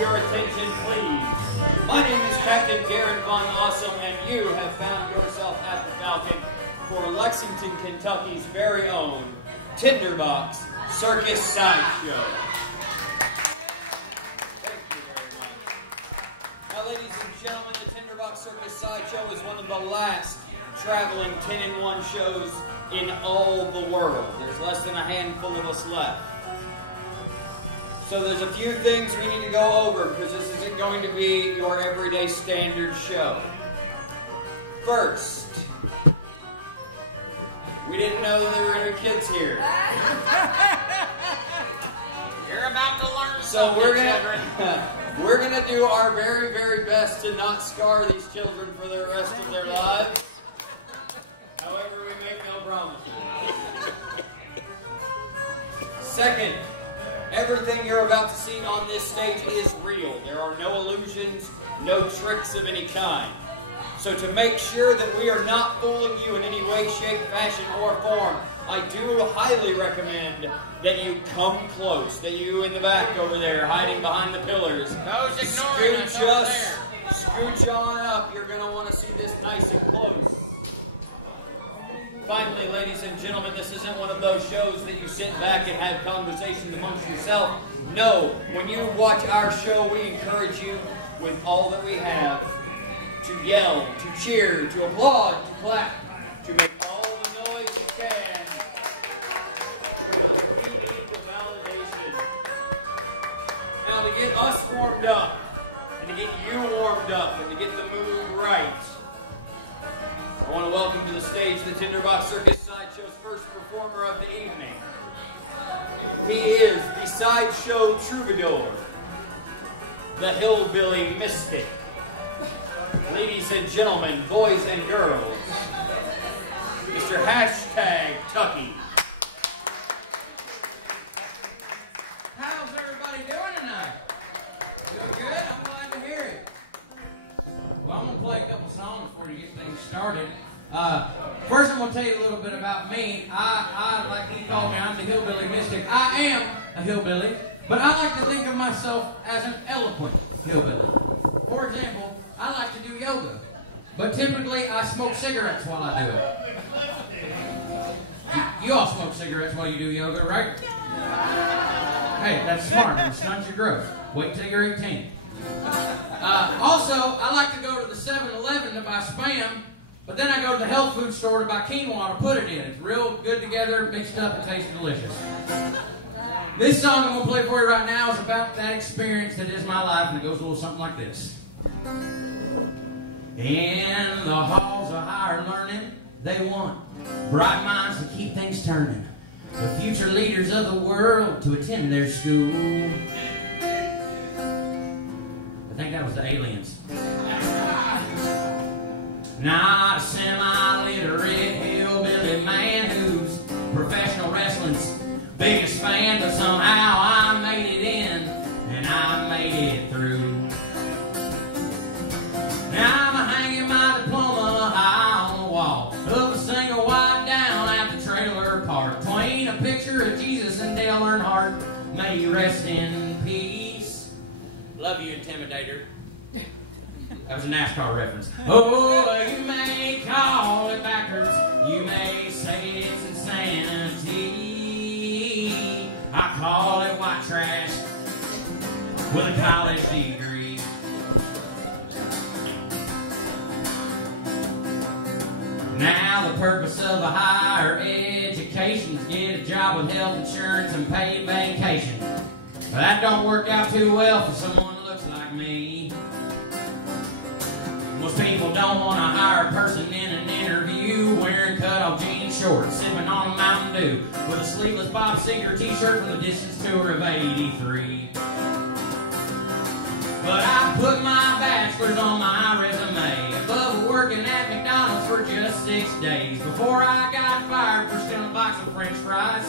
your attention, please. My name is Captain Darron Von Awesome, and you have found yourself at the Falcon for Lexington, Kentucky's very own Tinderbox Circus Sideshow. Thank you very much. Now, ladies and gentlemen, the Tinderbox Circus Sideshow is one of the last traveling 10-in-1 shows in all the world. There's less than a handful of us left. So there's a few things we need to go over because this isn't going to be your everyday standard show. First, we didn't know there were any kids here. You're about to learn so something, we're gonna do our very, very best to not scar these children for the rest of their lives. However, we make no promises. Second, everything you're about to see on this stage is real. There are no illusions, no tricks of any kind. So to make sure that we are not fooling you in any way, shape, fashion, or form, I do highly recommend that you come close, that you in the back over there, hiding behind the pillars, scooch on up. You're going to want to see this nice and close. Finally, ladies and gentlemen, this isn't one of those shows that you sit back and have conversations amongst yourself. No, when you watch our show, we encourage you with all that we have to yell, to cheer, to applaud, to clap, to make all the noise you can. Because we need the validation. Now, to get us warmed up, and to get you warmed up, and to get the mood right, I want to welcome to the stage the Tinderbox Circus Sideshow's first performer of the evening. He is the sideshow troubadour, the hillbilly mystic. Ladies and gentlemen, boys and girls, Mr. #Tucky. How's everybody doing tonight? Doing good? I'm glad to hear it. Well, I'm going to play a couple songs before you get things started. First, I'm going to tell you a little bit about me. I like he called me, I'm the hillbilly mystic. I am a hillbilly, but I like to think of myself as an eloquent hillbilly. For example, I like to do yoga, but typically I smoke cigarettes while I do it. You all smoke cigarettes while you do yoga, right? Hey, that's smart. It stunts your growth. Wait till you're 18. Also, I like to go to the 7-Eleven to buy Spam, but then I go to the health food store to buy quinoa to put it in. It's real good together, mixed up, it tastes delicious. This song I'm going to play for you right now is about that experience that is my life, and it goes a little something like this. In the halls of higher learning, they want bright minds to keep things turning, the future leaders of the world to attend their school. I think that was the aliens. Not a semi-literate hillbilly man who's professional wrestling's biggest fan, but somehow I made it in and I made it through. Now I'm hanging my diploma high on the wall of a single wide down at the trailer park, between a picture of Jesus and Dale Earnhardt. May you rest in peace. Love you, Intimidator. That was a NASCAR reference. Oh, you may call it backwards, you may say it's insanity. I call it white trash with a college degree. Now the purpose of a higher education is get a job with health insurance and paid vacation. But that don't work out too well for someone that looks like me. Most people don't want to hire a person in an interview wearing cut-off jean shorts, sipping on a Mountain Dew, with a sleeveless Bob Seger t-shirt from the distance tour of '83. But I put my bachelor's on my resume, above working at McDonald's for just 6 days, before I got fired for stealing a box of French fries,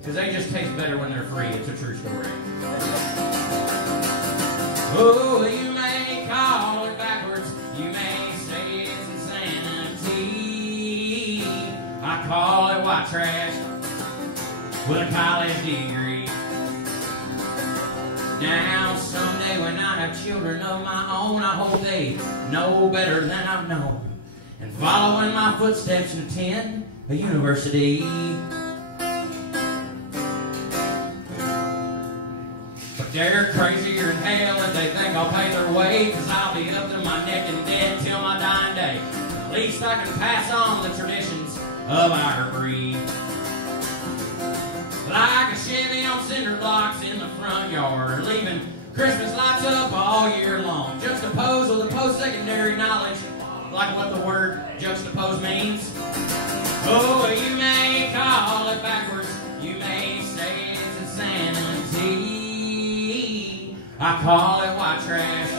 because they just taste better when they're free. It's a true story. Oh, you may call it backwards, you may say it's insanity. I call it white trash with a college degree. Now, someday when I have children of my own, I hope they know better than I've known and follow in my footsteps and attend a university. But they're crazier than hell if they think I'll pay their way, 'cause I'll be up to my neck in debt till my dying day. At least I can pass on the traditions of our breed. Like a Chevy on cinder blocks in the front yard, leaving Christmas lights up all year long. Juxtaposed with a post-secondary knowledge, like what the word juxtapose means. Oh, you may call it backwards, you may say it's insanity. I call it white trash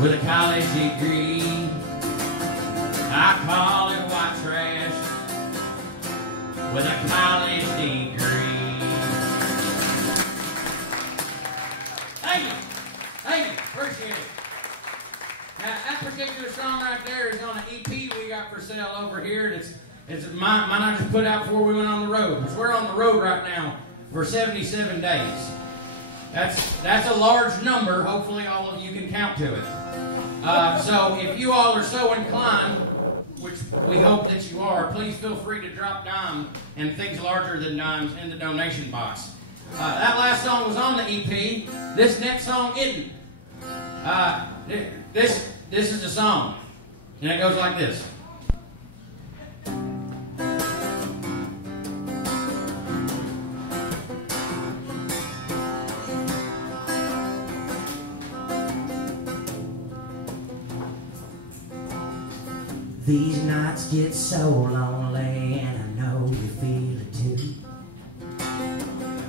with a college degree. I call it white trash with a college degree. Thank you. Thank you. Appreciate it. Now, that particular song right there is on an EP we got for sale over here. It's mine I just put out before we went on the road. Because we're on the road right now for 77 days. That's a large number. Hopefully all of you can count to it. So if you all are so inclined, which we hope that you are, please feel free to drop dime and things larger than dimes in the donation box. That last song was on the EP. This next song isn't. This is the song, and it goes like this. These nights get so lonely, and I know you feel it too.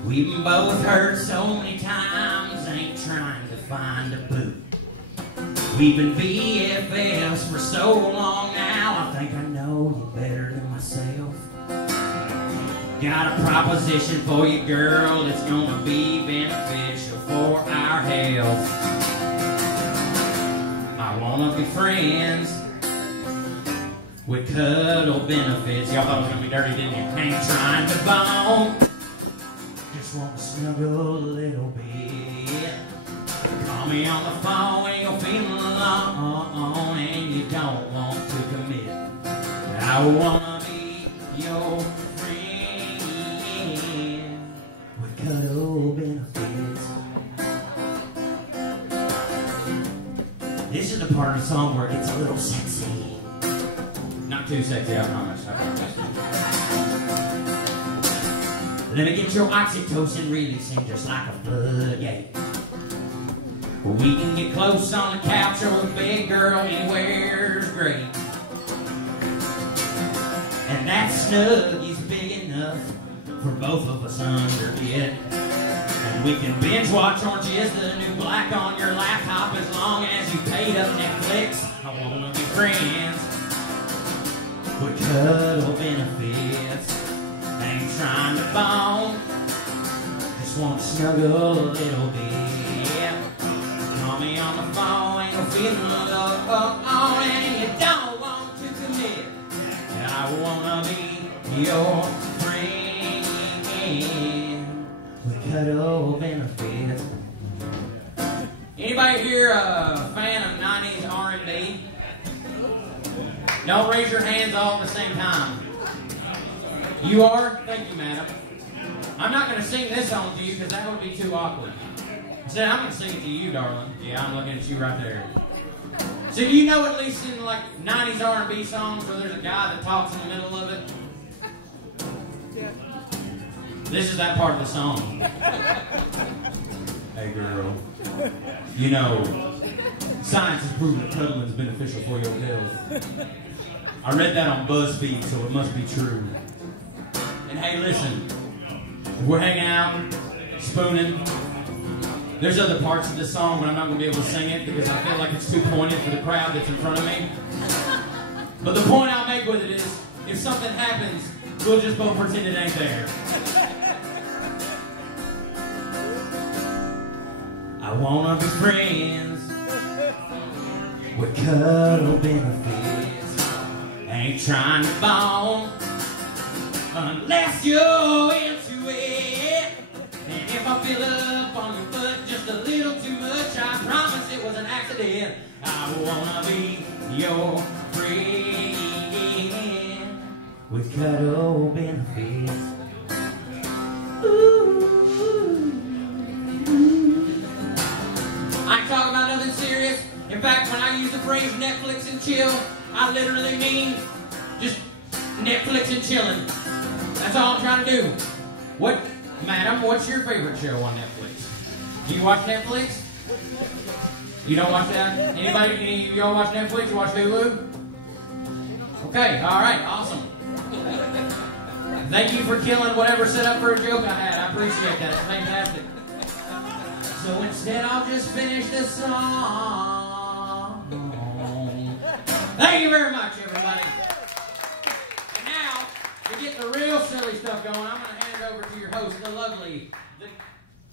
We've been both hurt so many times, ain't trying to find a boo. We've been BFFs for so long now, I think I know you better than myself. Got a proposition for you, girl, it's gonna be beneficial for our health. I wanna be friends with cuddle benefits. Y'all thought it was gonna be dirty, didn't you? Ain't trying to bone, just want to snuggle a little bit. Call me on the phone when you're feeling alone and you don't want to commit. I wanna be your friend with cuddle benefits. This is the part of the song where it gets a little sexy. Not too sexy, I promise. Let me get your oxytocin releasing just like a floodgate. We can get close on the couch or the bed, girl, anywhere's great. And that snug is big enough for both of us under it. And we can binge watch Orange is the New Black on your laptop as long as you paid up Netflix. I wanna be friends with cuddle benefits. Ain't trying to bone, just want to snuggle a little bit. Call me on the phone, ain't no feeling alone, and you don't want to commit. I wanna be your friend with cuddle benefits. Anybody here a fan of 90s R&B? Don't raise your hands all at the same time. You are? Thank you, madam. I'm not going to sing this song to you because that would be too awkward. Instead, I'm going to sing it to you, darling. Yeah, I'm looking at you right there. So do you know at least in like 90s R&B songs where there's a guy that talks in the middle of it? Yeah. This is that part of the song. Hey, girl. You know, science has proven that cuddling is beneficial for your health. I read that on BuzzFeed, so it must be true. And hey, listen, if we're hanging out, spooning, there's other parts of this song, but I'm not going to be able to sing it because I feel like it's too pointed for the crowd that's in front of me. But the point I'll make with it is, if something happens, we'll just both pretend it ain't there. I want to be friends with cuddle benefits. Ain't trying to bone unless you're into it. And if I fill up on your butt just a little too much. I promise it was an accident. I wanna be your friend with cuddle benefits. Ooh. I ain't talking about nothing serious. In fact, when I use the phrase Netflix and chill, I literally mean just Netflix and chilling. That's all I'm trying to do. What, madam, what's your favorite show on Netflix? Do you watch Netflix? You don't watch that? Anybody, you all watch Netflix? You watch Hulu? Okay, alright, awesome. Thank you for killing whatever set up for a joke I had. I appreciate that. It's fantastic. So instead, I'll just finish this song. Thank you very much, everybody. And now, to get the real silly stuff going, I'm going to hand it over to your host, the lovely,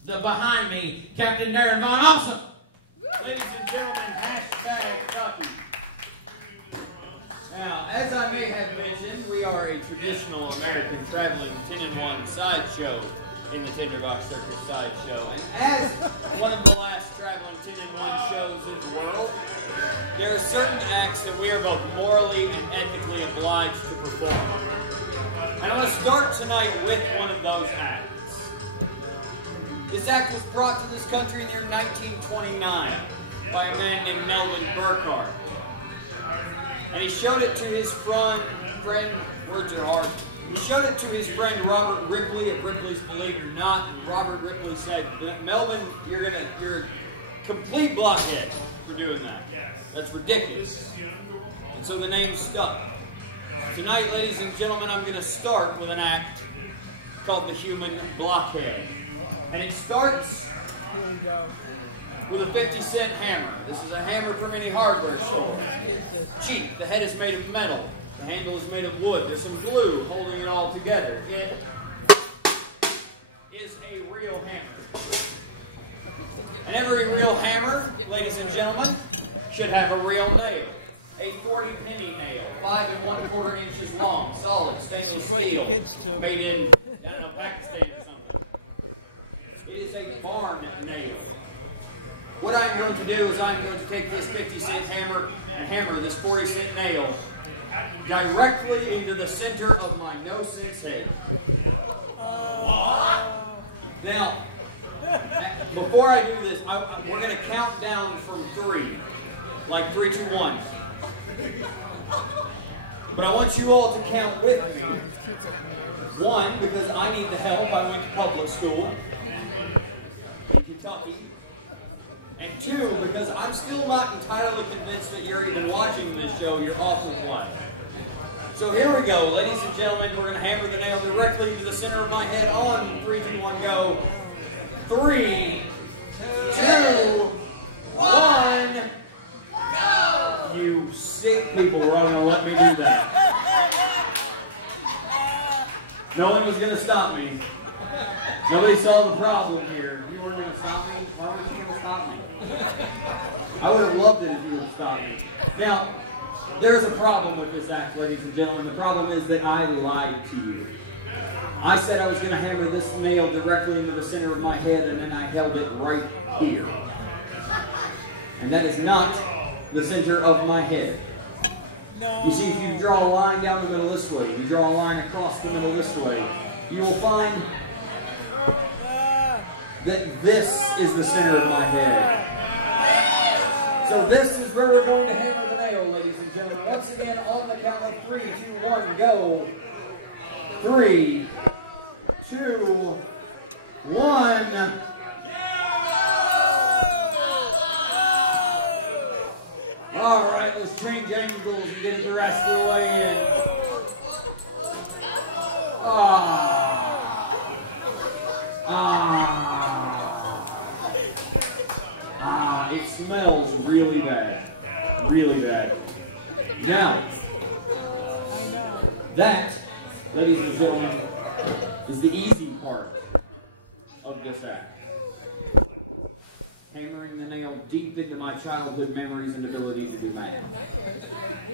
the behind me, Captain Darron Von Awesome. Ladies and gentlemen, hashtag Tucky. Now, as I may have mentioned, we are a traditional American traveling 10-in-1 sideshow in the Tinderbox Circus Sideshow. And as one of the last traveling 10-in-1 shows in the world, there are certain acts that we are both morally and ethically obliged to perform. And I want to start tonight with one of those acts. This act was brought to this country in the year 1929 by a man named Melvin Burkhart. And he showed it to his friend, words are hard, he showed it to his friend Robert Ripley at Ripley's Believe It or Not, and Robert Ripley said, Melvin, you're a complete blockhead for doing that. That's ridiculous. And so the name stuck. Tonight, ladies and gentlemen, I'm going to start with an act called the Human Blockhead. And it starts with a 50-cent hammer. This is a hammer from any hardware store. Cheap. The head is made of metal. The handle is made of wood. There's some glue holding it all together. It is a real hammer. And every real hammer, ladies and gentlemen, should have a real nail. A 40-penny nail, 5 1/4 inches long, solid stainless steel, made in, I don't know, Pakistan or something. It is a barn nail. What I'm going to do is I'm going to take this 50-cent hammer and hammer this 40-cent nail directly into the center of my no-sense head. Now, before I do this, we're going to count down from 3. Like 3, 2, 1. But I want you all to count with me. 1, because I need the help. I went to public school in Kentucky. And 2, because I'm still not entirely convinced that you're even watching this show. You're awful quiet. So here we go, ladies and gentlemen. We're going to hammer the nail directly into the center of my head on 3, 2, 1, go. 3, 2, 1, go! You sick people were all going to let me do that. No one was going to stop me. Nobody saw the problem here. You weren't going to stop me? Why weren't you going to stop me? I would have loved it if you would have stopped me. Now, there's a problem with this act, ladies and gentlemen. The problem is that I lied to you. I said I was going to hammer this nail directly into the center of my head, and then I held it right here. And that is not the center of my head. You see, if you draw a line down the middle this way, you draw a line across the middle this way, you will find that this is the center of my head. So this is where we're going to hammer the nail, ladies and gentlemen. Once again, on the count of 3, 2, 1, go. 3, 2, 1. All right, let's change angles and get it the rest of the way in. It smells really bad. Really bad. Now, that, ladies and gentlemen, is the easy part of this act. Hammering the nail deep into my childhood memories and ability to do math.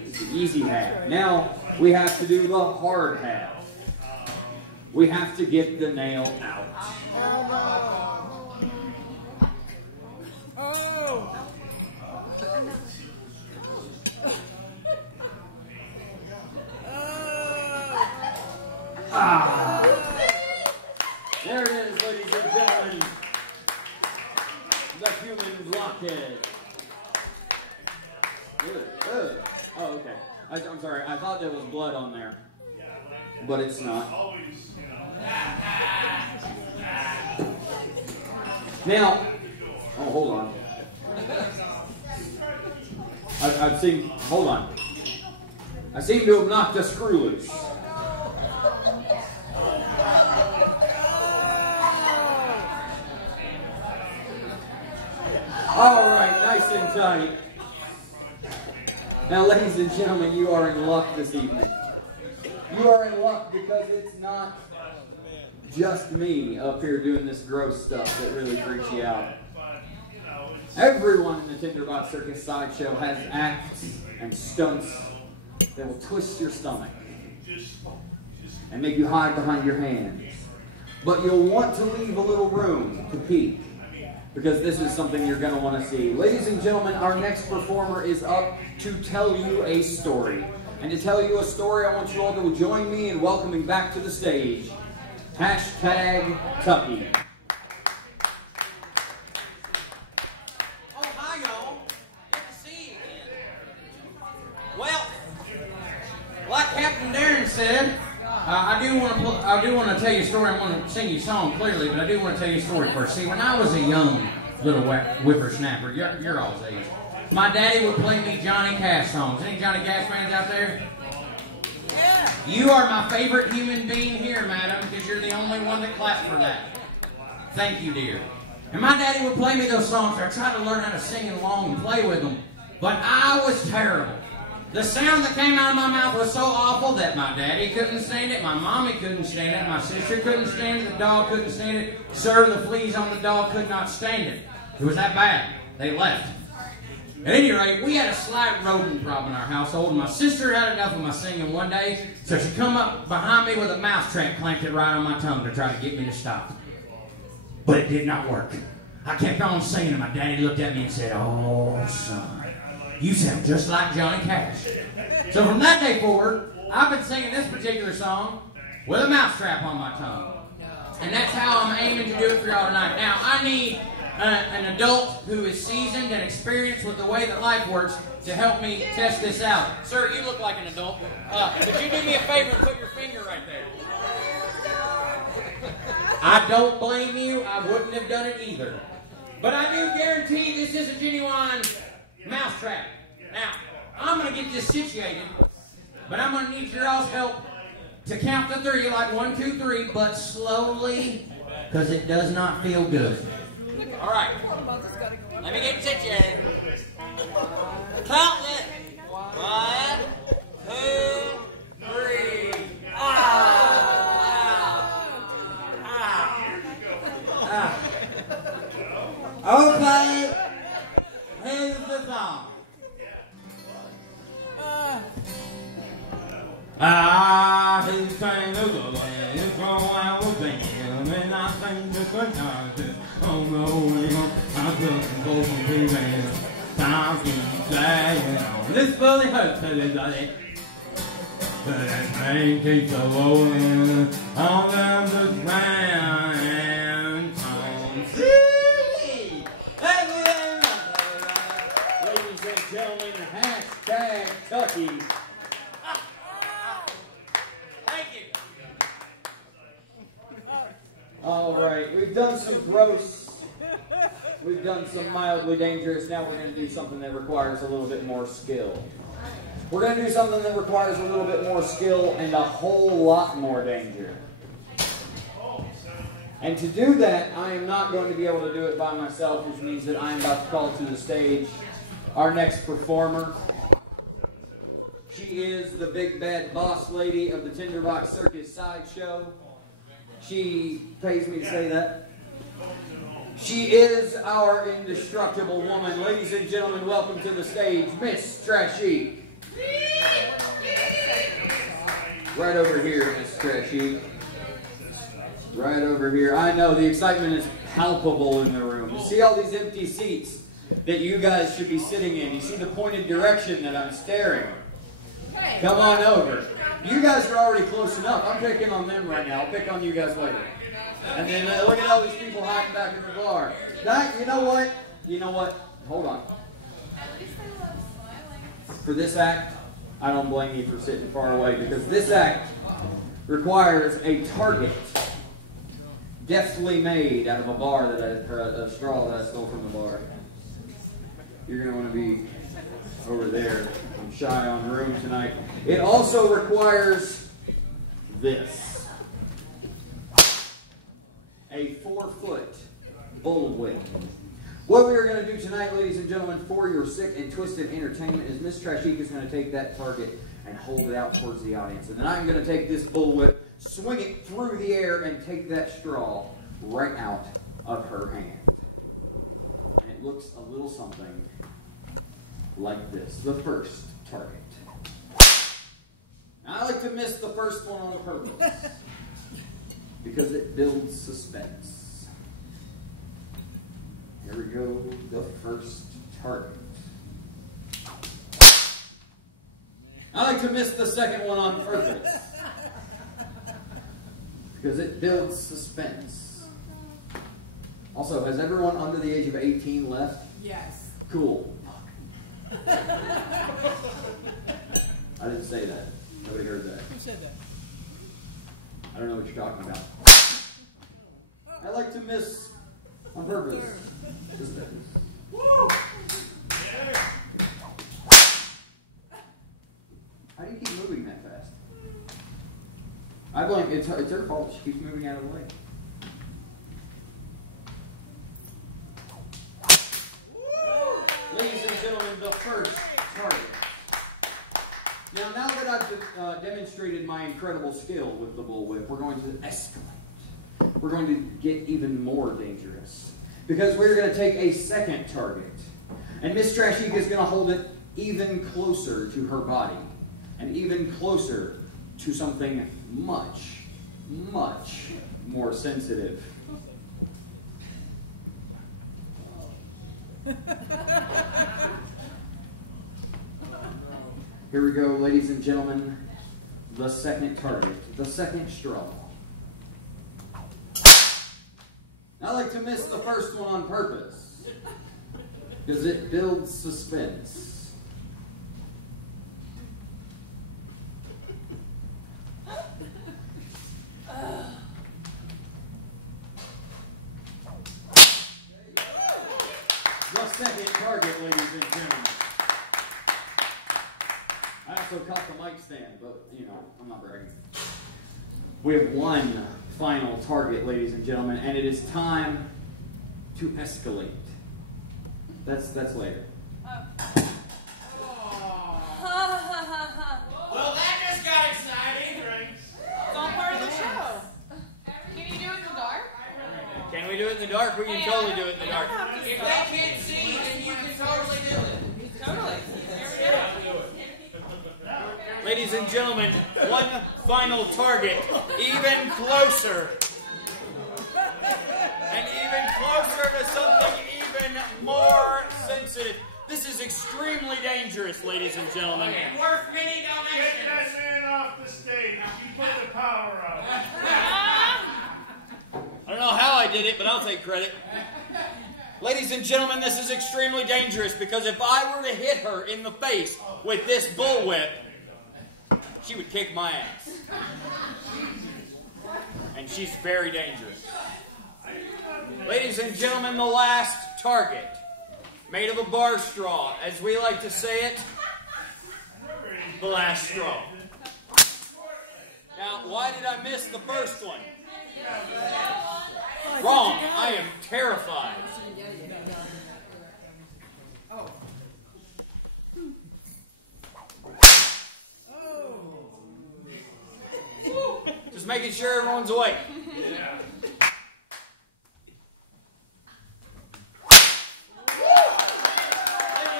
It's the easy half. Now, we have to do the hard half. We have to get the nail out. There it is, ladies and gentlemen. The human blockhead. Oh, okay. I'm sorry. I thought there was blood on there, but it's not. Now, oh, hold on. I've seen. Hold on. I seem to have knocked a screw loose. All right, nice and tight. Now, ladies and gentlemen, you are in luck this evening. You are in luck because it's not just me up here doing this gross stuff that really freaks you out. Everyone in the Tinderbox Circus Sideshow has acts and stunts that will twist your stomach and make you hide behind your hands. But you'll want to leave a little room to peek, because this is something you're going to want to see. Ladies and gentlemen, our next performer is up to tell you a story. And to tell you a story, I want you all to join me in welcoming back to the stage, Hashtag Tucky. Oh, hi, y'all. Good to see you again. Well, like Captain Darron said, I do want to tell you a story. I'm going to sing you a song clearly, but I do want to tell you a story first. See, when I was a young little whippersnapper, you're all's age, my daddy would play me Johnny Cash songs. Any Johnny Cash fans out there? Yeah. You are my favorite human being here, madam, because you're the only one that clapped for that. Thank you, dear. And my daddy would play me those songs. I tried to learn how to sing along and play with them, but I was terrible. The sound that came out of my mouth was so awful that my daddy couldn't stand it, my mommy couldn't stand it, my sister couldn't stand it, the dog couldn't stand it, sir, the fleas on the dog could not stand it. It was that bad. They left. At any rate, we had a slight rodent problem in our household, and my sister had enough of my singing one day, so she come up behind me with a mousetrap, clamped it right on my tongue to try to get me to stop. But it did not work. I kept on singing, and my daddy looked at me and said, "Oh, son, you sound just like Johnny Cash." So from that day forward, I've been singing this particular song with a mousetrap on my tongue. And that's how I'm aiming to do it for y'all tonight. Now, I need an adult who is seasoned and experienced with the way that life works to help me test this out. Sir, you look like an adult. Could you do me a favor and put your finger right there? I don't blame you. I wouldn't have done it either. But I do guarantee this is a genuine mousetrap. Now, I'm going to get this situated, but I'm going to need your all's help to count to 3, like 1, 2, 3, but slowly, because it does not feel good. All right. Let me get situated. Count it. 1, 2, 3. Okay. Here's the song. He's trying to go away from where we've been, and I think the good times is on the way home. I'm looking for some people. Time keeps dragging on. This really hurts everybody. But that train keeps a rolling on down the ground and on sea. Ladies and gentlemen, hashtag Tucky. All right, we've done some gross, we've done some mildly dangerous. Now we're going to do something that requires a little bit more skill. We're going to do something that requires a little bit more skill and a whole lot more danger. And to do that, I am not going to be able to do it by myself, which means that I am about to call to the stage our next performer. She is the big bad boss lady of the Tinderbox Circus Sideshow. She pays me to say that. She is our indestructible woman. Ladies and gentlemen, welcome to the stage, Miss Trashique. Right over here, Miss Trashique. Right over here. I know, the excitement is palpable in the room. You see all these empty seats that you guys should be sitting in. You see the pointed direction that I'm staring. Come on over. You guys are already close enough. I'm picking on them right now. I'll pick on you guys later. And then look at all these people hiding back in the bar. That, you know what? You know what? Hold on. At least I love smiling. For this act, I don't blame you for sitting far away because this act requires a target deftly made out of a bar a straw that I stole from the bar. You're going to want to be over there. I'm shy on room tonight. It also requires this. A 4-foot bullwhip. What we are going to do tonight, ladies and gentlemen, for your sick and twisted entertainment is Miss Trashique is going to take that target and hold it out towards the audience. And then I'm going to take this bullwhip, swing it through the air, and take that straw right out of her hand. And it looks a little something like this. The first target. Now, I like to miss the first one on purpose because it builds suspense. Here we go, the first target. I like to miss the second one on purpose because it builds suspense. Also, has everyone under the age of 18 left? Yes. Cool. I didn't say that. Nobody heard that. Who said that? I don't know what you're talking about. I like to miss on purpose. Woo! How do you keep moving that fast? I blame it's her fault. She keeps moving out of the way. Ladies and gentlemen, the first target. Now that I've demonstrated my incredible skill with the bullwhip, we're going to escalate. We're going to get even more dangerous because we're going to take a second target, and Miss Trashique is going to hold it even closer to her body and even closer to something much, much more sensitive. Here we go, ladies and gentlemen, the second target, the second straw. I like to miss the first one on purpose because it builds suspense. The second target, ladies and gentlemen. I also caught the mic stand, but, you know, I'm not bragging. We have one final target, ladies and gentlemen, and it is time to escalate. That's later. Oh. Well, that just got exciting. It's all part of the show. Can you do it in the dark? Can we do it in the dark? We can totally do it in the dark. If they can't see, then you can totally do it. Totally. There we go. Ladies and gentlemen, one final target, even closer. And even closer to something even more sensitive. This is extremely dangerous, ladies and gentlemen. And worth many donations. Get that man off the stage. You put the power out. I don't know how I did it, but I'll take credit. Ladies and gentlemen, this is extremely dangerous because if I were to hit her in the face with this bullwhip, she would kick my ass. And she's very dangerous. Ladies and gentlemen, the last target, made of a bar straw, as we like to say it, the last straw. Now, why did I miss the first one? Wrong. I am terrified. Just making sure everyone's awake. Ladies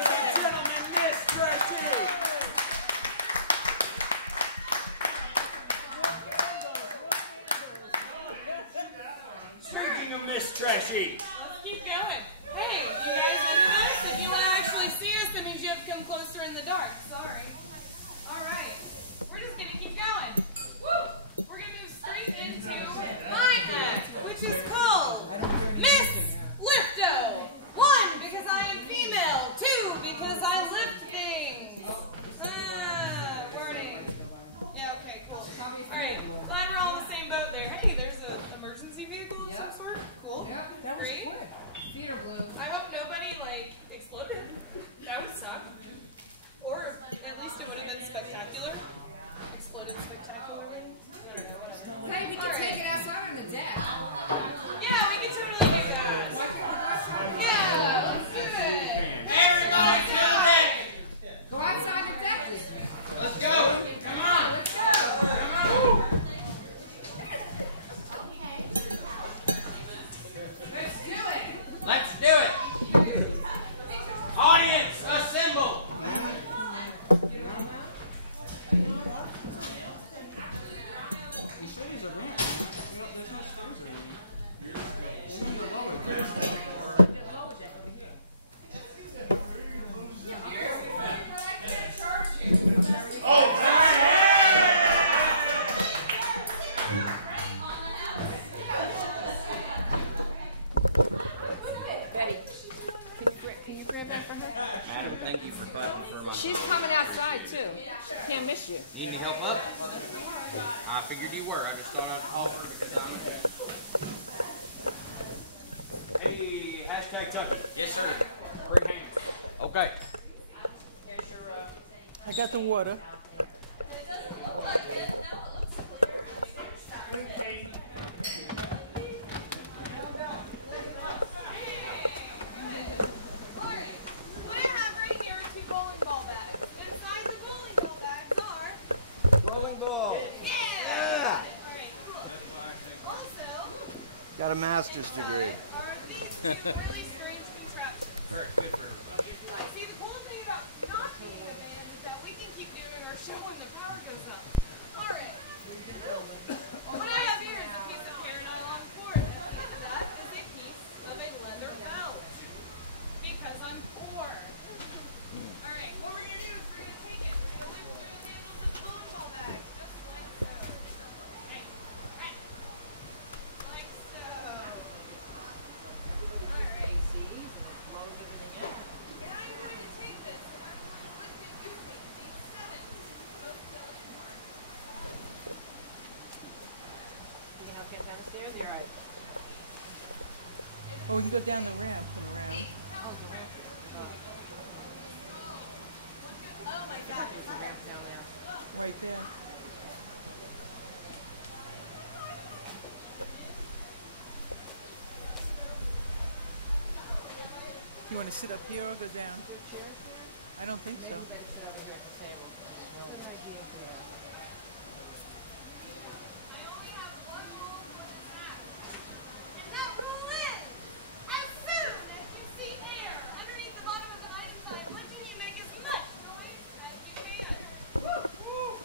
and gentlemen, Miss Trashique. Speaking of Miss Trashique. Let's keep going. Hey, you guys into this? If you want to actually see us, that means you have to come closer in the dark. Sorry. All right. We're we're just gonna keep going. Woo! We're gonna move straight into my act, which is called Miss Lifto. 1, because I am female. 2, because I lift things. Wording. Yeah, okay, cool. Alright, glad we're all in the same boat there. Hey, there's an emergency vehicle of some sort. Cool. Great. I hope nobody, like, exploded. That would suck. Or at least it would have been spectacular. Exploded spectacularly. I don't know, whatever. Hey, we can take it outside on the deck. Yeah, we can totally do that. Yeah, let's do it. Everybody to the deck. Go outside the deck this week. Let's go. Come on. Let's go. Come on. Let's do it. Let's do it. Audience, assemble. Can you grab that for her? Madam, thank you for clapping for my She's coming outside too. She can't miss you. Need any help up? I figured you were. I just thought I'd offer because I'm... Hey, hashtag Tucky. Yes, sir. Bring hands. Okay. I got the water. It doesn't look like it. No, it looks clear. What I have right here are 2 bowling ball bags. Inside the bowling ball bags are... Bowling ball. Yeah! Alright, cool. Also, Got a master's degree. are these 2 really strange contraptions. See, the cool thing about not being a band is that we can keep doing our show when the power goes up. Alright. What I have here is a piece of hair nylon cord. At the end of that is a piece of a leather belt. Because I'm poor. Alright, what we're going to do is we're going to take it. We're going to lift the handles of the bowling ball bag. Just like so. Hey. Hey. Like so. Alright. Yeah, I'm going to take this. You know, get down the stairs. You're right. Oh, you go down the ramp. Oh, the ramp. Oh my god. There's a ramp down there. Right there. You want to sit up here or go down? Is there chairs there? I don't think Maybe so. we better sit over here at the table. Good idea. I only have one rule for this act. And that rule is, as soon as you see air underneath the bottom of the items I want you to make as much noise as you can. Woo! Woo!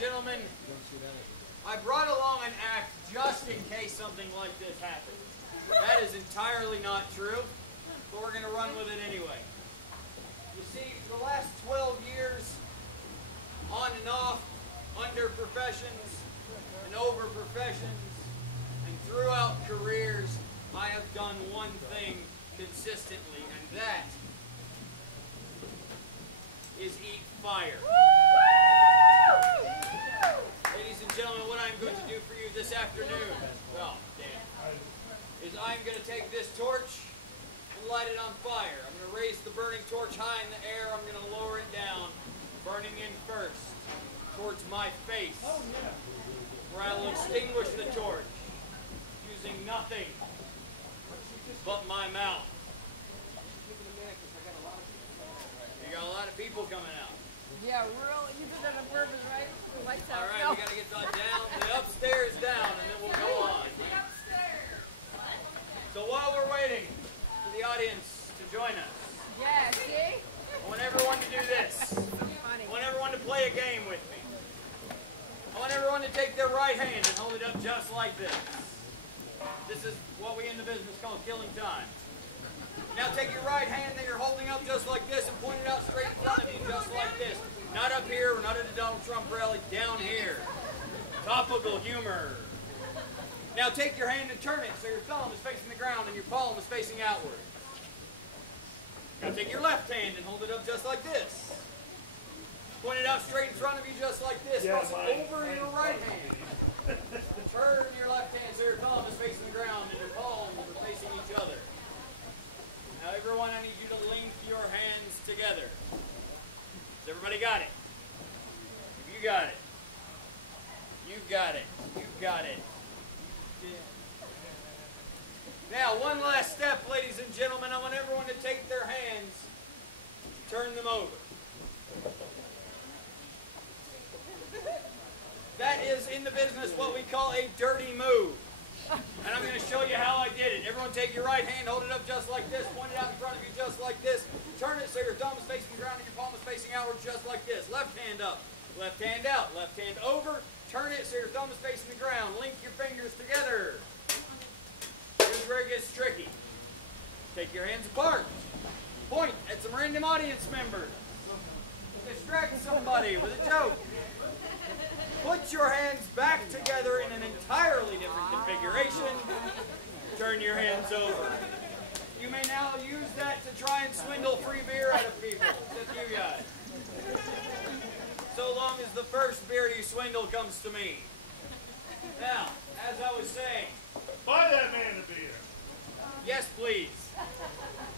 gentlemen, I brought along an act just in case something like this happens. That is entirely not true, but we're going to run with it anyway. You see, the last 12 years, on and off, under professions and over professions, and throughout careers, I have done one thing consistently, and that is eat fire. Ladies and gentlemen, what I'm going to do for you this afternoon, well, is I'm going to take this torch and light it on fire. I'm going to raise the burning torch high in the air. I'm going to lower it down, burning in first towards my face, where I will extinguish the torch using nothing but my mouth. You got a lot of people coming out. Yeah, real. You did that on purpose, right? The lights out. All right, we got to get that down, the upstairs down, and then we'll go on. So while we're waiting for the audience to join us, Yeah, see? I want everyone to do this. Funny. I want everyone to play a game with me. I want everyone to take their right hand and hold it up just like this. This is what we in the business call killing time. Now take your right hand that you're holding up just like this and point it out straight in front of you just like this. Not up here, we're not at a Donald Trump rally, down here. Topical humor. Now take your hand and turn it so your thumb is facing the ground and your palm is facing outward. Now take your left hand and hold it up just like this. Point it out straight in front of you just like this. Yeah, Cross it over your right hand. Turn your left hand so your thumb is facing the ground and your palms are facing each other. Now everyone, I need you to link your hands together. Has everybody got it? If you got it. You've got it. You've got it. Now, one last step, ladies and gentlemen. I want everyone to take their hands, turn them over. That is, in the business, what we call a dirty move. And I'm going to show you how I did it. Everyone take your right hand, hold it up just like this, point it out in front of you just like this. Turn it so your thumb is facing the ground and your palm is facing outward just like this. Left hand up, left hand out, left hand over. Turn it so your thumb is facing the ground. Link your fingers together. Here's where it gets tricky. Take your hands apart. Point at some random audience members. Distract somebody with a joke. Put your hands back together in an entirely different configuration. Turn your hands over. You may now use that to try and swindle free beer out of people. Except you guys. So long as the first beer you swindle comes to me. Now, as I was saying, Buy that man a beer. yes, please.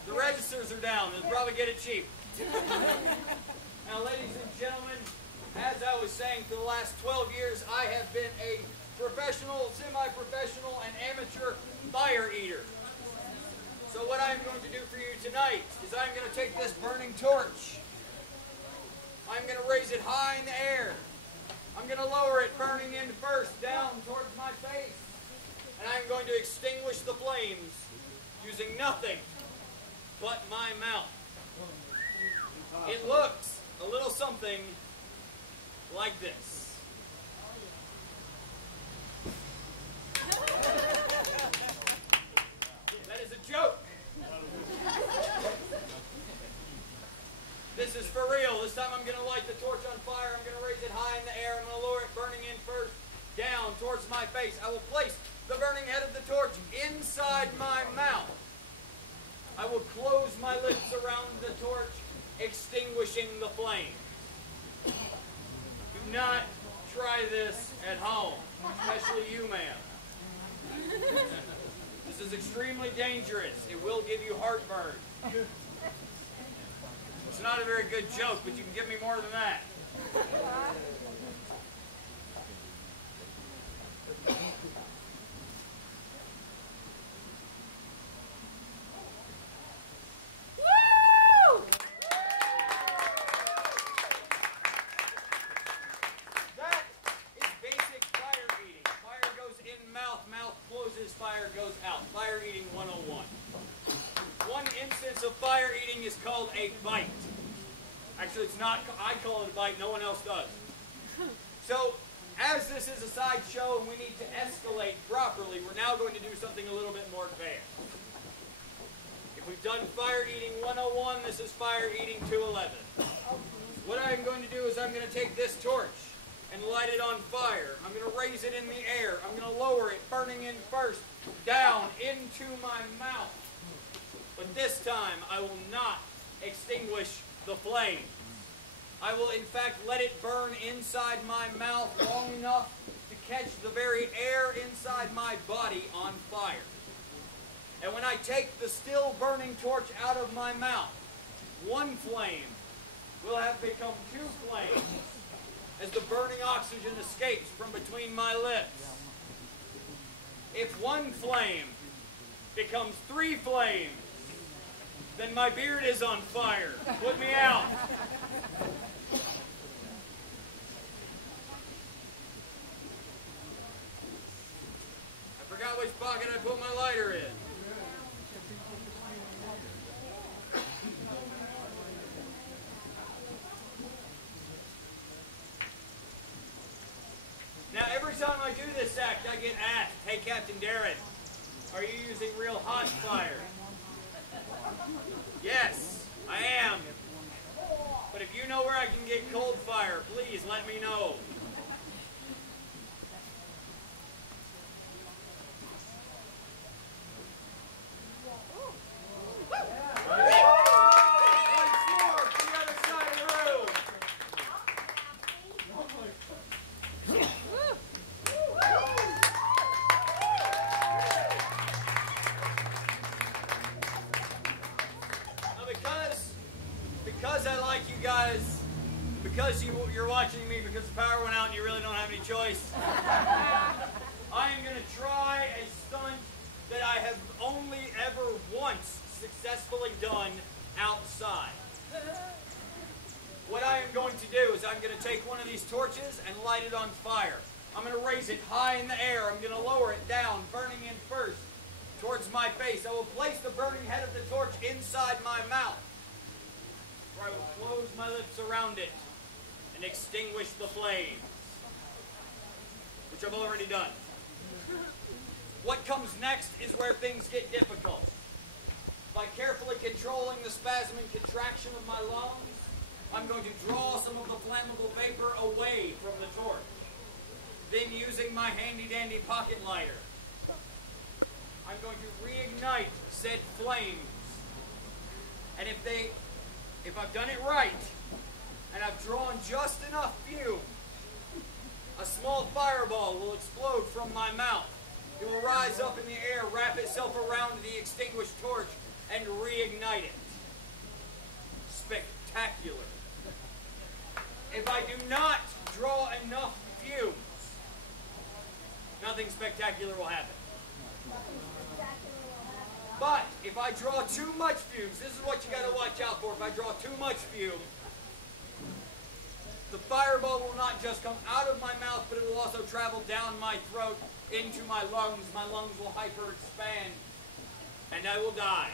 The registers are down. They'll probably get it cheap. Now, ladies and gentlemen, as I was saying, for the last 12 years, I have been a professional, semi-professional, and amateur fire eater. So what I'm going to do for you tonight is I'm going to take this burning torch. I'm going to raise it high in the air. I'm going to lower it, burning in first, down towards my face. And I'm going to extinguish the flames using nothing but my mouth. It looks a little something like this. That is a joke. This is for real. This time I'm going to light the torch on fire. I'm going to raise it high in the air. I'm going to lower it, burning in first, down towards my face. I will place the burning head of the torch inside my mouth. I will close my lips around the torch, extinguishing the flame. Do not try this at home, especially you, ma'am. This is extremely dangerous. It will give you heartburn. It's not a very good joke, but you can give me more than that. Fire goes out. Fire eating 101. One instance of fire eating is called a bite. Actually, it's not. I call it a bite. No one else does. So, as this is a sideshow and we need to escalate properly, we're now going to do something a little bit more advanced. If we've done fire eating 101, this is fire eating 211. What I'm going to do is I'm going to take this torch and light it on fire. I'm going to raise it in the air. I'm going to lower it, burning in first, down into my mouth. But this time, I will not extinguish the flame. I will, in fact, let it burn inside my mouth long enough to catch the very air inside my body on fire. And when I take the still burning torch out of my mouth, one flame will have become two flames as the burning oxygen escapes from between my lips. If one flame becomes three flames, then my beard is on fire. Put me out. I forgot which pocket I put my lighter in. Now, every time I do this act, I get asked, "Hey, Captain Darron, are you using real hot fire?" Yes, I am. But if you know where I can get cold fire, please let me know. Because I like you guys, because you're watching me because the power went out and you really don't have any choice, I am going to try a stunt that I have only ever once successfully done outside. What I am going to do is I'm going to take one of these torches and light it on fire. I'm going to raise it high in the air. I'm going to lower it down, burning in first towards my face. I will place the burning head of the torch inside my mouth, where I will close my lips around it and extinguish the flames, which I've already done. What comes next is where things get difficult. By carefully controlling the spasm and contraction of my lungs, I'm going to draw some of the flammable vapor away from the torch. Then, using my handy-dandy pocket lighter, I'm going to reignite said flames. And if I've done it right, and I've drawn just enough fume, a small fireball will explode from my mouth. It will rise up in the air, wrap itself around the extinguished torch, and reignite it. Spectacular. If I do not draw enough fumes, nothing spectacular will happen. But if I draw too much fumes, this is what you got to watch out for. If I draw too much fume, the fireball will not just come out of my mouth, but it will also travel down my throat into my lungs. My lungs will hyper-expand, and I will die.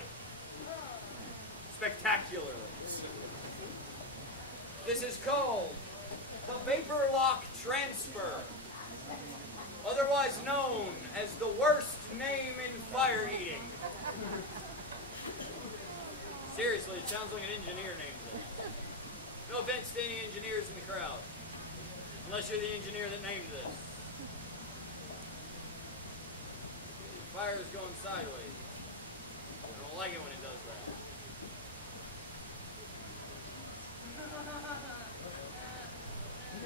Spectacularly. This is called the vapor lock transfer, otherwise known as the worst name in fire eating. Seriously, it sounds like an engineer named this. No offense to any engineers in the crowd, unless you're the engineer that named this. Fire is going sideways. I don't like it when it does that.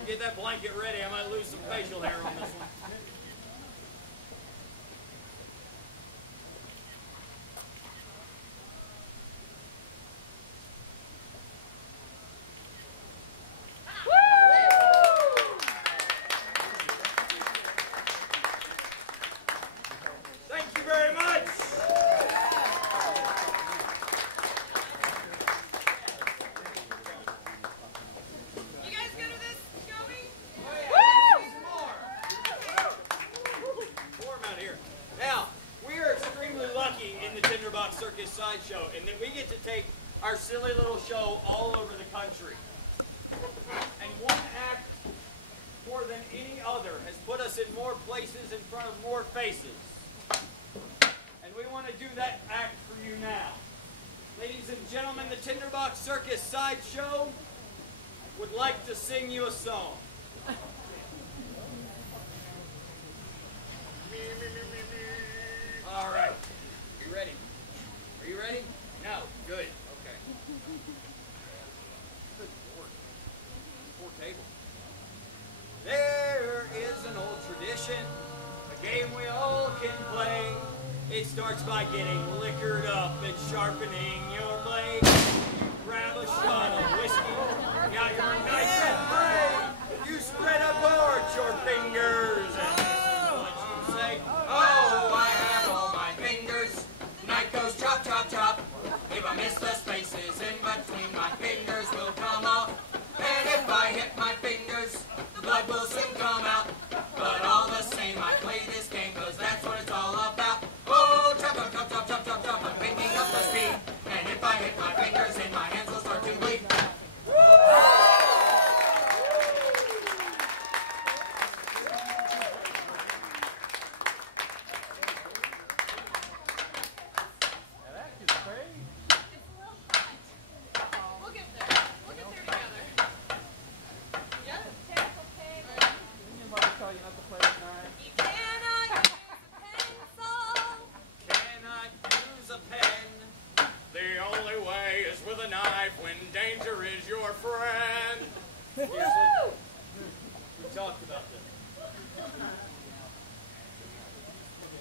Get that blanket ready. I might lose some facial hair on this one. Thank you very much. You guys good with this going? Warm out here. Now, we are extremely lucky in the Tinderbox Circus Sideshow in that we get to take our silly little show all over the country. And one more than any other, has put us in more places in front of more faces. And we want to do that act for you now. Ladies and gentlemen, the Tinderbox Circus Sideshow would like to sing you a song. All right. Are you ready? Are you ready? No. Good. Okay. Good Lord. Poor table. There is an old tradition, a game we all can play. It starts by getting liquored up and sharpening your blade. You grab a shot of whiskey, got your knife and blade. You spread apart your fingers, and this is what you say. Oh, I have all my fingers. Knife goes chop, chop, chop. If I miss the spaces in between, my fingers will come off. And if I hit my fingers, the blood will soon come out. But all the same, I play this game, cause that's what it's all about. Oh, chop, chop, chop, chop, chop, chop, chop, I'm picking up the speed. And if I hit my fingers, then my hands will start to bleed.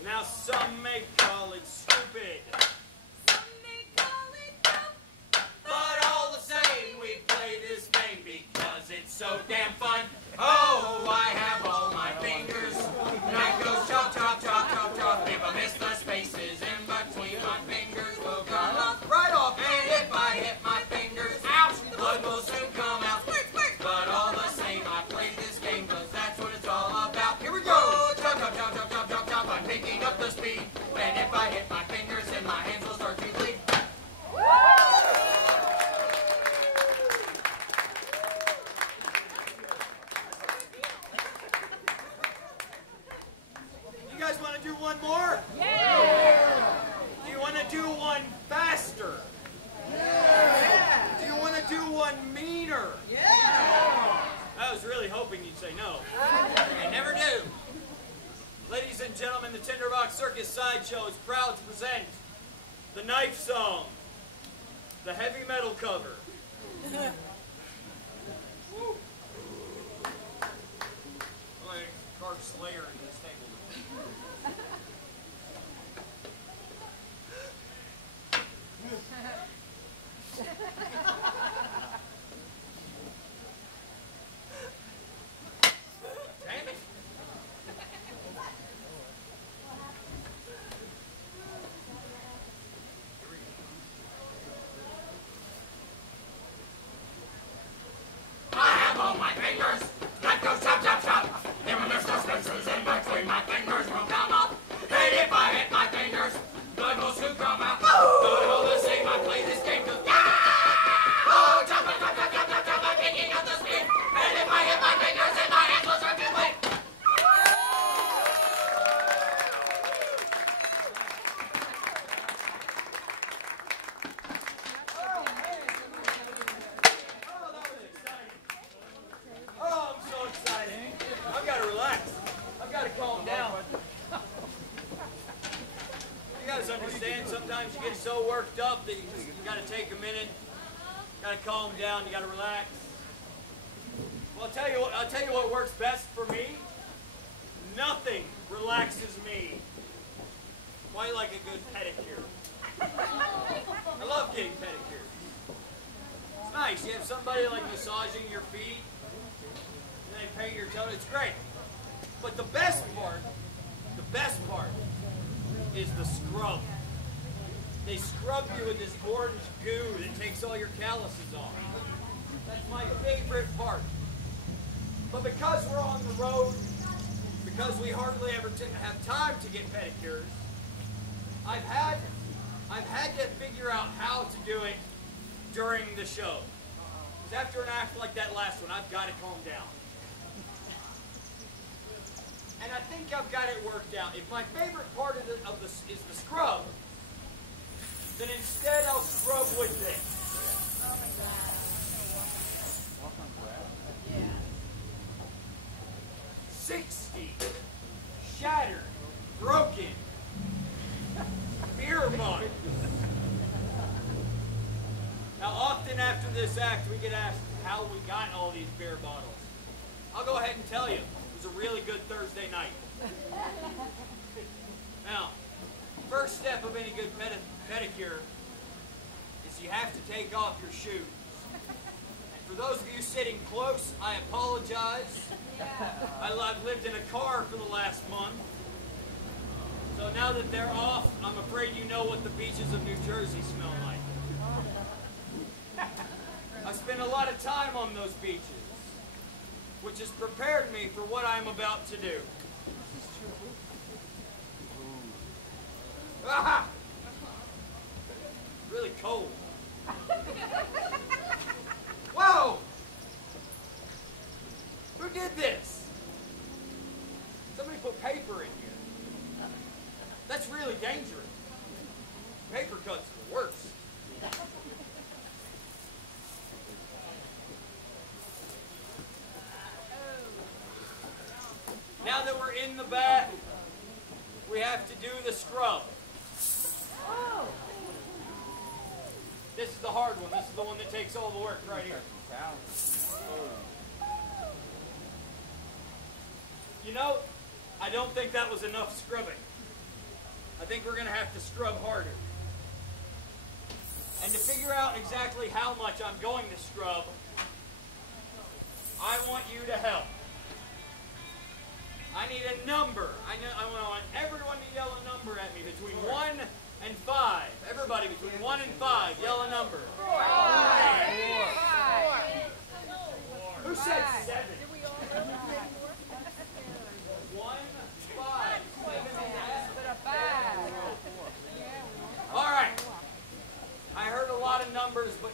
Now some may call it stupid, some may call it dumb, but all the same we play this game because it's so damn fun. Oh, I have all my fingers, knife goes chop, chop, chop, chop, chop. If I miss the spaces in between, my fingers will come off, right off. And if I hit my fingers, ouch, blood will soon come out. But all the same, I play this game because that's what it's all about. Here we go, chop, chop, chop, chop, chop, chop, chop. I'm picking up the speed, and if I hit my fingers, then my hands will start to bleed. You guys want to do one more? Yeah! Do you want to do one faster? Yeah! Do you want to do one meaner? Yeah! I was really hoping you'd say no. I never do. Ladies and gentlemen, the Tinderbox Circus Sideshow is proud to present the Knife Song, the heavy metal cover. Woo. Like Carp Slayer in this table. Damn it. I have all my fingers. Knife goes chop, chop, chop. Even there's no spaces in between, my fingers will come up. And if I hit my fingers, blood will soon come out. But all the same, I play this game to oh, chop, chop, chop, chop, chop, chop, I'm picking up the speed. And if I hit my fingers, then my hands will start to bleed. Oh, I'm so excited. I've got to relax. I've got to calm down. You guys understand, sometimes you get so worked up that you got to take a minute, got to calm down, you got to relax. Well, I'll tell you what works best for me. Nothing relaxes me quite like a good pedicure. I love getting pedicures. It's nice. You have somebody like massaging your feet, and they paint your toe. It's great. But the best part is the scrub. They scrub you with this orange goo that takes all your calluses off. That's my favorite part. But because we're on the road, because we hardly ever have time to get pedicures, I've had to figure out how to do it during the show. Because after an act like that last one, I've got to calm down. and I think I've got it worked out. If my favorite part of is the scrub, then instead I'll scrub with this. 60 shattered, broken beer mugs. Now, often after this act, we get asked how we got all these beer bottles. I'll go ahead and tell you, it was a really good Thursday night. Now, first step of any good pedicure is you have to take off your shoes. And for those of you sitting close, I apologize. I've lived in a car for the last month. So now that they're off, I'm afraid you know what the beaches of New Jersey smell like. I spent a lot of time on those beaches, which has prepared me for what I'm about to do. Ah! Really cold. Whoa! Who did this? Somebody put paper in here. That's really dangerous. Paper cuts are the worst. Now that we're in the bath, we have to do the scrub. This is the hard one. This is the one that takes all the work right here. You know, I don't think that was enough scrubbing. I think we're going to have to scrub harder. And to figure out exactly how much I'm going to scrub, I want you to help. I need a number. I want everyone to yell a number at me between 1 and 5. Everybody between 1 and 5, yell a number. 4. Who said 7? 1, 5, 7, all right. I heard a lot of numbers, but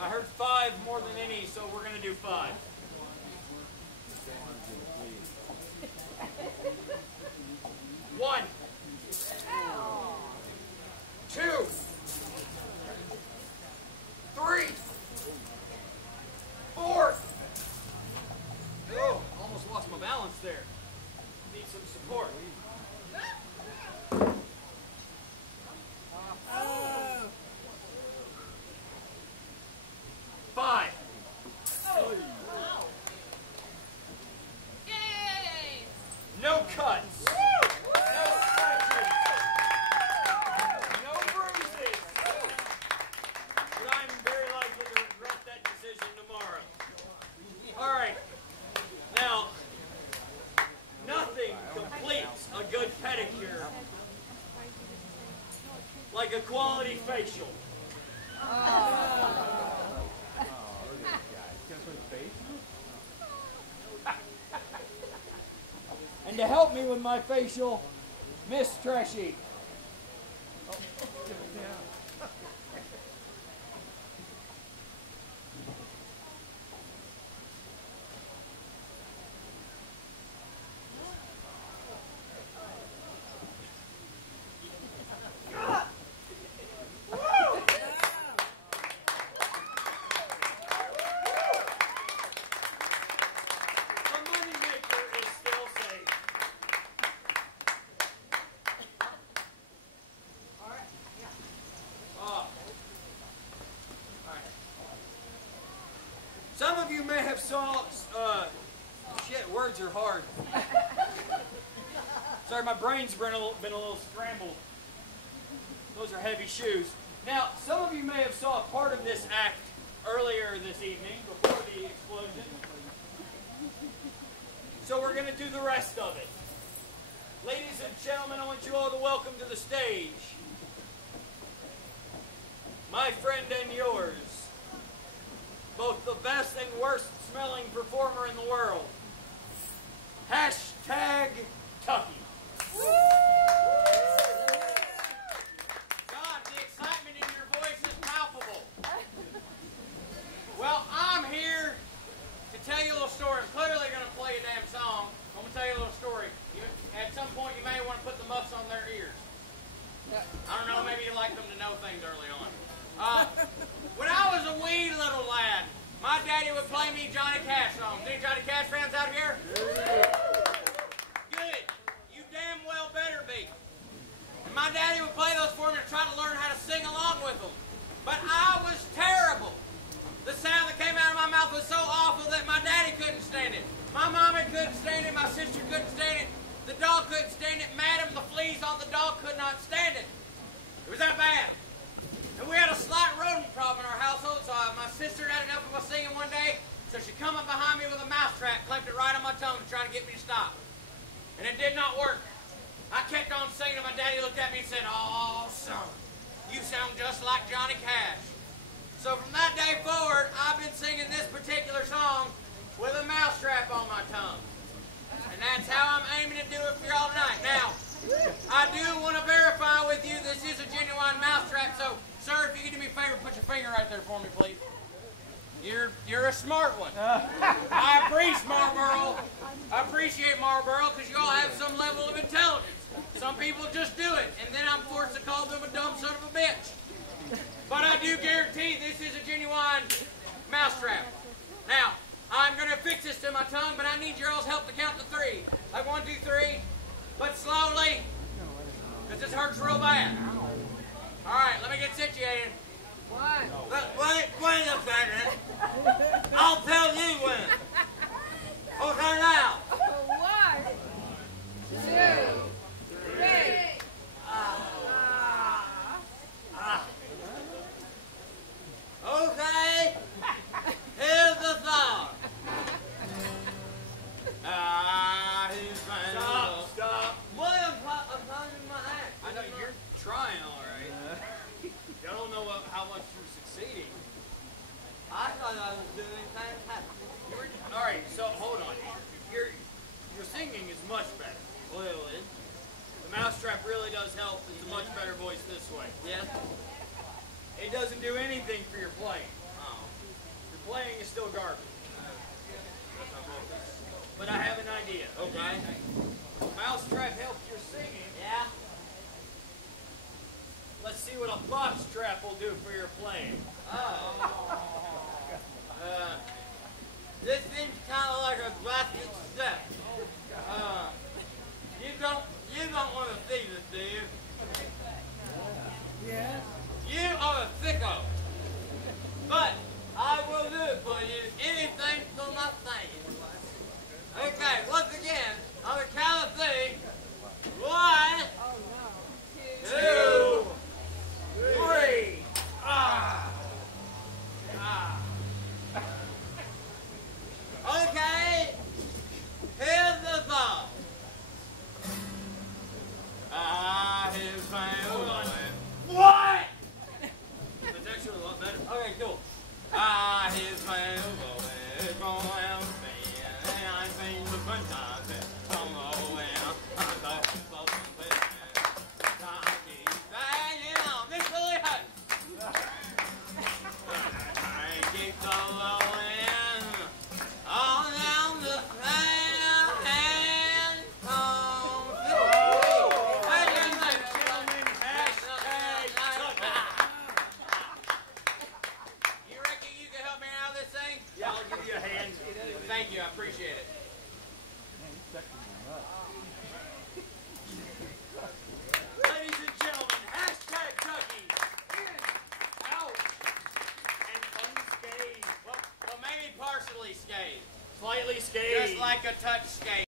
I heard 5 more than any, so we're going to do 5. 1, 2, 3, 4. Oh, almost lost my balance there. Need some support. 5. Yay! No cuts. No scratches. No bruises. But I'm very likely to regret that decision tomorrow. All right. Now, nothing completes a good pedicure like a quality facial. And to help me with my facial, Miss Trashique. Some of you may have saw, shit, words are hard. Sorry, my brain's been a little scrambled. Those are heavy shoes. Now, some of you may have saw part of this act earlier this evening, before the explosion. So we're going to do the rest of it. Ladies and gentlemen, I want you all to welcome to the stage my friend and yours, both the best and worst smelling performer in the world. Hashtag Tucky. God, the excitement in your voice is palpable. Well, I'm here to tell you a little story. I'm clearly going to play a damn song. I'm going to tell you a little story. I don't know, maybe you like them to know things early on. When I was a wee little lad, my daddy would play me Johnny Cash songs. Any Johnny Cash fans out here? Good. You damn well better be. And my daddy would play those for me to try to learn how to sing along with them. But I was terrible. The sound that came out of my mouth was so awful that my daddy couldn't stand it. My mama couldn't stand it. My sister couldn't stand it. The dog couldn't stand it. Madam, the fleas on the dog could not stand it. It was that bad. And we had a slight rodent problem in our household, so my sister had enough of my singing one day, so she come up behind me with a mousetrap, clamped it right on my tongue to try to get me to stop. And it did not work. I kept on singing, and my daddy looked at me and said, "Oh, son, you sound just like Johnny Cash." So from that day forward, I've been singing this particular song with a mousetrap on my tongue. And that's how I'm aiming to do it for y'all tonight. Now, I do want to verify with you this is a genuine mousetrap, so, sir, if you could do me a favor, put your finger right there for me, please. You're a smart one. I appreciate Marlboro because you all have some level of intelligence. Some people just do it, and then I'm forced to call them a dumb son of a bitch. But I do guarantee this is a genuine mousetrap. Now, I'm going to fix this to my tongue, but I need your all's help to count to 3. Like 1, 2, 3, but slowly, because this hurts real bad. All right, let me get situated. Wait a second. I'll tell you when. Okay, now. 1, 2, 3. Okay, here's the song. Stop. What? I'm pounding my ass. I know you're trying all right. I don't know how much you're succeeding. I thought I was doing fantastic. All right, so hold on. Your singing is much better. Really? The mousetrap really does help. It's a much better voice this way. Yes. It doesn't do anything for your playing. Oh. Your playing is still garbage. But I have an idea. Okay. Mousetrap helps your singing. Yeah. Let's see what a boxtrap will do for your playing. Oh. This seems kind of like a drastic step. You don't want to see this, do you? Yeah. You are a sicko. But I will do it for you. Anything for my singing. Okay, once again, on the count of 3. 1, 2, 3. Okay, here's the song. Here's my What? That's actually a lot better. Okay, cool. Here's my it's going on and I sing the fun times from the way banging on this really hot. I keep following all down the path and home. You reckon you can help me out of this thing? Yeah, I'll give you a hand. Thank you, I appreciate it. Ladies and gentlemen, #Tucky. Out. And unscathed. Well, maybe partially scathed. Slightly scathed. Just like a touch scathed.